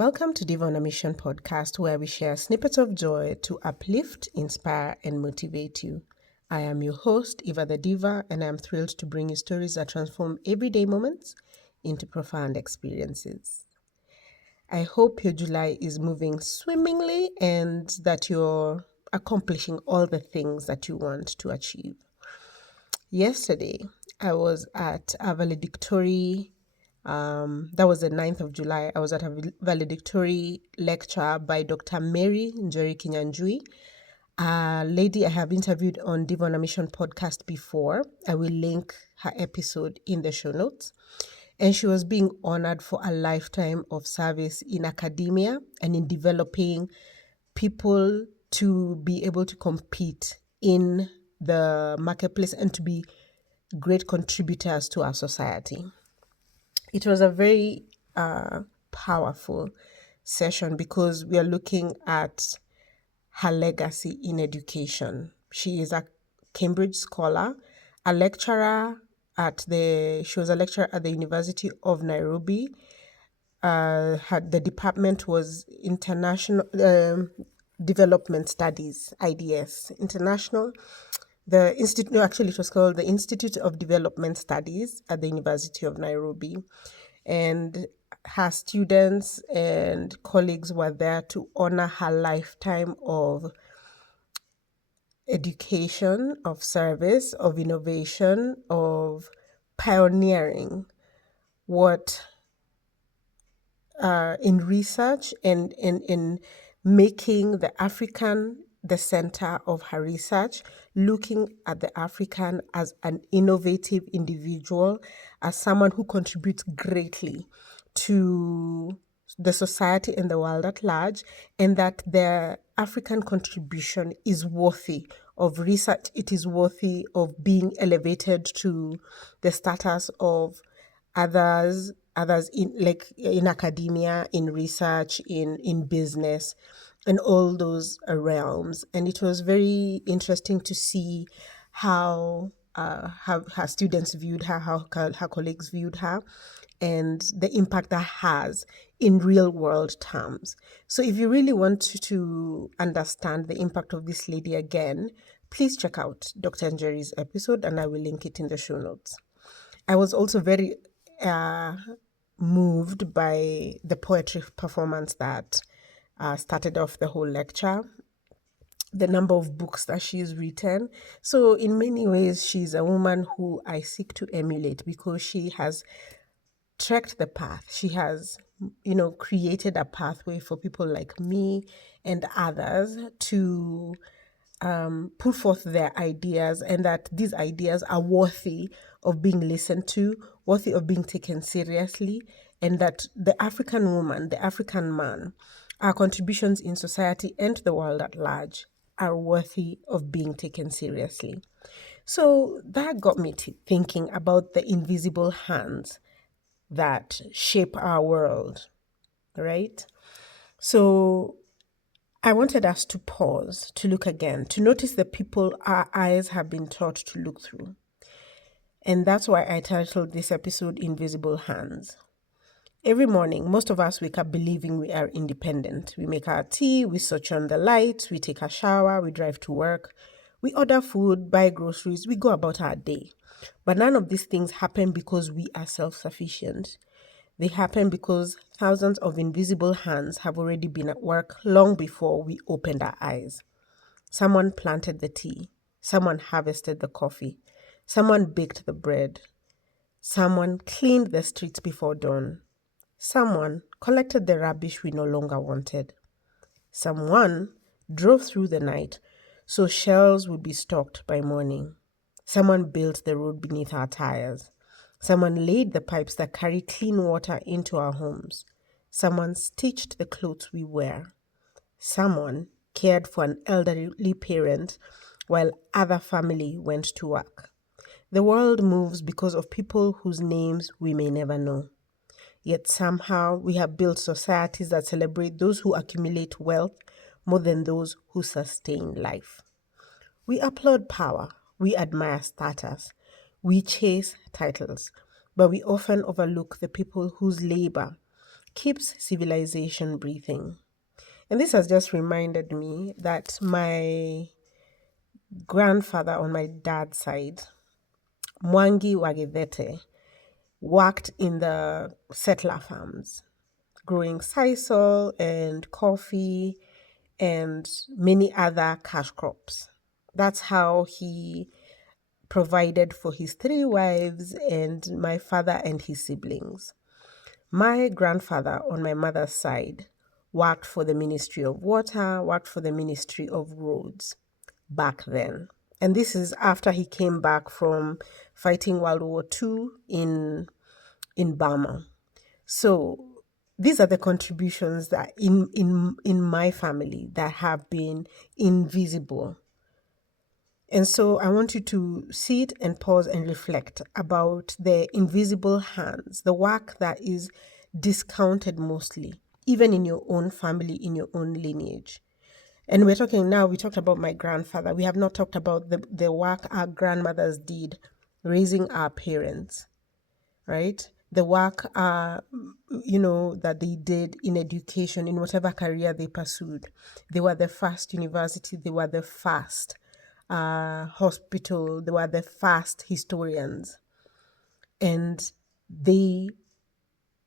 Welcome to Diva On A Mission podcast, where we share snippets of joy to uplift, inspire, and motivate you. I am your host, Eva the Diva, and I am thrilled to bring you stories that transform everyday moments into profound experiences. I hope your July is moving swimmingly and that you're accomplishing all the things that you want to achieve. Yesterday, I was at a valedictory. That was the 9th of July. I was at a valedictory lecture by Dr. Mary Njeri Kinyanjui, a lady I have interviewed on Diva On A Mission podcast before. I will link her episode in the show notes. And she was being honored for a lifetime of service in academia and in developing people to be able to compete in the marketplace and to be great contributors to our society. It was a very powerful session because we are looking at her legacy in education. She is a Cambridge scholar, a lecturer she was a lecturer at the University of Nairobi. The department was International Development Studies, IDS, International. It was called the Institute of Development Studies at the University of Nairobi. And her students and colleagues were there to honor her lifetime of education, of service, of innovation, of pioneering what in research and in making the African the center of her research, looking at the African as an innovative individual, as someone who contributes greatly to the society and the world at large, and that the African contribution is worthy of research. It is worthy of being elevated to the status of others in academia, in research, in business, and all those realms. And it was very interesting to see how her students viewed her, how her colleagues viewed her, and the impact that has in real world terms. So if you really want to understand the impact of this lady again, please check out Dr. Njeri's episode, and I will link it in the show notes. I was also very moved by the poetry performance that started off the whole lecture, the number of books that she's written. So in many ways, she's a woman who I seek to emulate because she has trekked the path. She has, created a pathway for people like me and others to put forth their ideas, and that these ideas are worthy of being listened to, worthy of being taken seriously, and that the African woman, the African man, our contributions in society and the world at large are worthy of being taken seriously. So that got me thinking about the invisible hands that shape our world, right? So I wanted us to pause, to look again, to notice the people our eyes have been taught to look through. And that's why I titled this episode Invisible Hands. Every morning, most of us wake up believing we are independent. We make our tea, we switch on the lights, we take a shower, we drive to work, we order food, buy groceries, we go about our day. But none of these things happen because we are self-sufficient. They happen because thousands of invisible hands have already been at work long before we opened our eyes. Someone planted the tea. Someone harvested the coffee. Someone baked the bread. Someone cleaned the streets before dawn. Someone collected the rubbish we no longer wanted. Someone drove through the night so shelves would be stocked by morning. Someone built the road beneath our tires. Someone laid the pipes that carry clean water into our homes. Someone stitched the clothes we wear. Someone cared for an elderly parent while other family went to work. The world moves because of people whose names we may never know. Yet somehow we have built societies that celebrate those who accumulate wealth more than those who sustain life. We applaud power. We admire status. We chase titles, but we often overlook the people whose labor, keeps civilization breathing. And this has just reminded me that my grandfather on my dad's side, Mwangi Wagedete, worked in the settler farms, growing sisal and coffee and many other cash crops. That's how he provided for his three wives and my father and his siblings. My grandfather on my mother's side worked for the Ministry of Water, worked for the Ministry of Roads back then. And this is after he came back from fighting World War II in Burma. So these are the contributions that in my family that have been invisible. And so I want you to sit and pause and reflect about the invisible hands, the work that is discounted mostly, even in your own family, in your own lineage. And we talked about my grandfather. We have not talked about the work our grandmothers did raising our parents, right? The work, that they did in education, in whatever career they pursued. They were the first university, they were the first hospital, they were the first historians. And they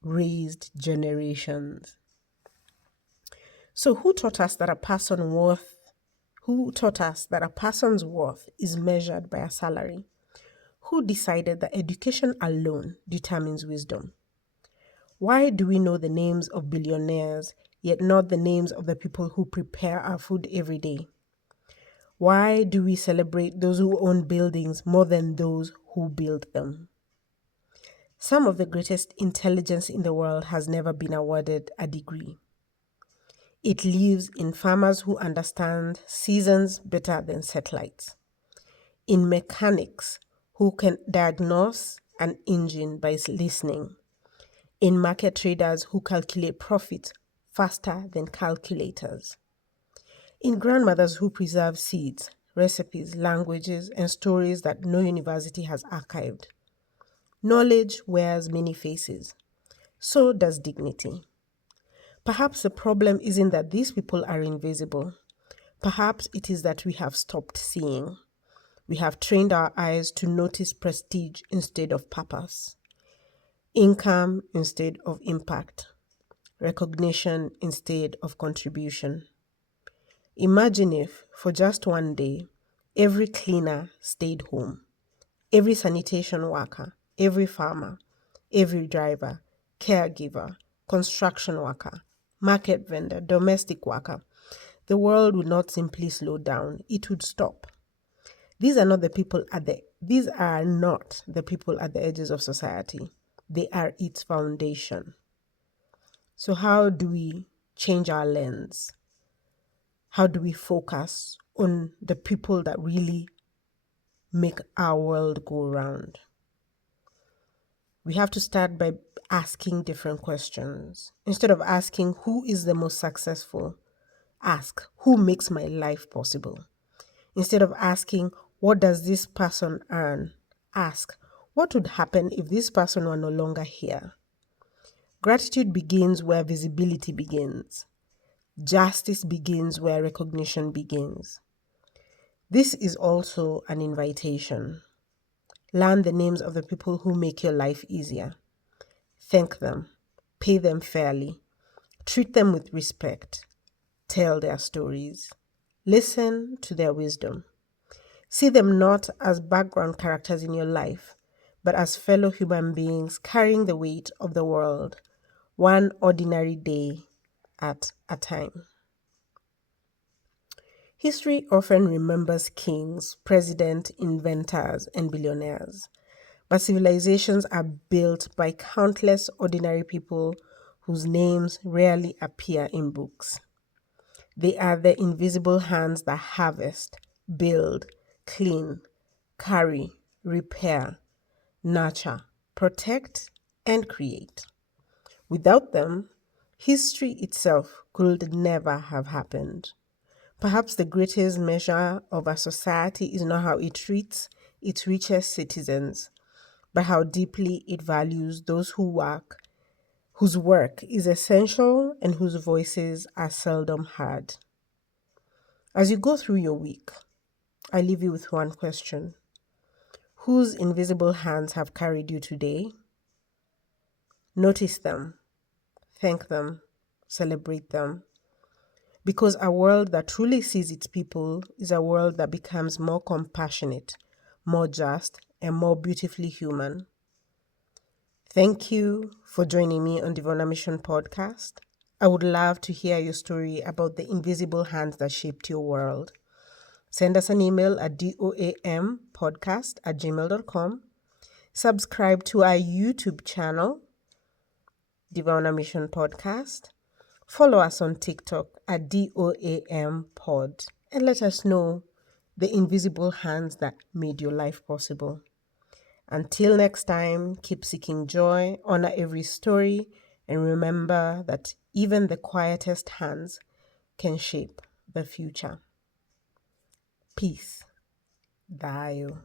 raised generations. So who taught us that a person's worth is measured by a salary? Who decided that education alone determines wisdom? Why do we know the names of billionaires, yet not the names of the people who prepare our food every day? Why do we celebrate those who own buildings more than those who build them? Some of the greatest intelligence in the world has never been awarded a degree. It lives in farmers who understand seasons better than satellites, in mechanics who can diagnose an engine by listening, in market traders who calculate profit faster than calculators, in grandmothers who preserve seeds, recipes, languages, and stories that no university has archived. Knowledge wears many faces. So does dignity. Perhaps the problem isn't that these people are invisible. Perhaps it is that we have stopped seeing. We have trained our eyes to notice prestige instead of purpose, income instead of impact, recognition instead of contribution. Imagine if, for just one day, every cleaner stayed home, every sanitation worker, every farmer, every driver, caregiver, construction worker, market vendor, domestic worker. The world would not simply slow down, it would stop. These are not the people at the edges of society. They are its foundation. So how do we change our lens? How do we focus on the people that really make our world go round? We have to start by asking different questions. Instead of asking who is the most successful, ask who makes my life possible. Instead of asking what does this person earn, ask what would happen if this person were no longer here. Gratitude begins where visibility begins. Justice begins where recognition begins. This is also an invitation. Learn the names of the people who make your life easier. Thank them. Pay them fairly. Treat them with respect. Tell their stories. Listen to their wisdom. See them not as background characters in your life, but as fellow human beings carrying the weight of the world, one ordinary day at a time. History often remembers kings, presidents, inventors, and billionaires, but civilizations are built by countless ordinary people whose names rarely appear in books. They are the invisible hands that harvest, build, clean, carry, repair, nurture, protect, and create. Without them, history itself could never have happened. Perhaps the greatest measure of a society is not how it treats its richest citizens, but how deeply it values those who work whose work is essential and whose voices are seldom heard. As you go through your week, I leave you with one question. Whose invisible hands have carried you today? Notice them, thank them, celebrate them. Because a world that truly sees its people is a world that becomes more compassionate, more just, and more beautifully human. Thank you for joining me on Diva On A Mission podcast. I would love to hear your story about the invisible hands that shaped your world. Send us an email at doampodcast@gmail.com. Subscribe to our YouTube channel, Diva On A Mission podcast. Follow us on TikTok at DOAMPod and let us know the invisible hands that made your life possible. Until next time, keep seeking joy, honor every story, and remember that even the quietest hands can shape the future. Peace. Dayo.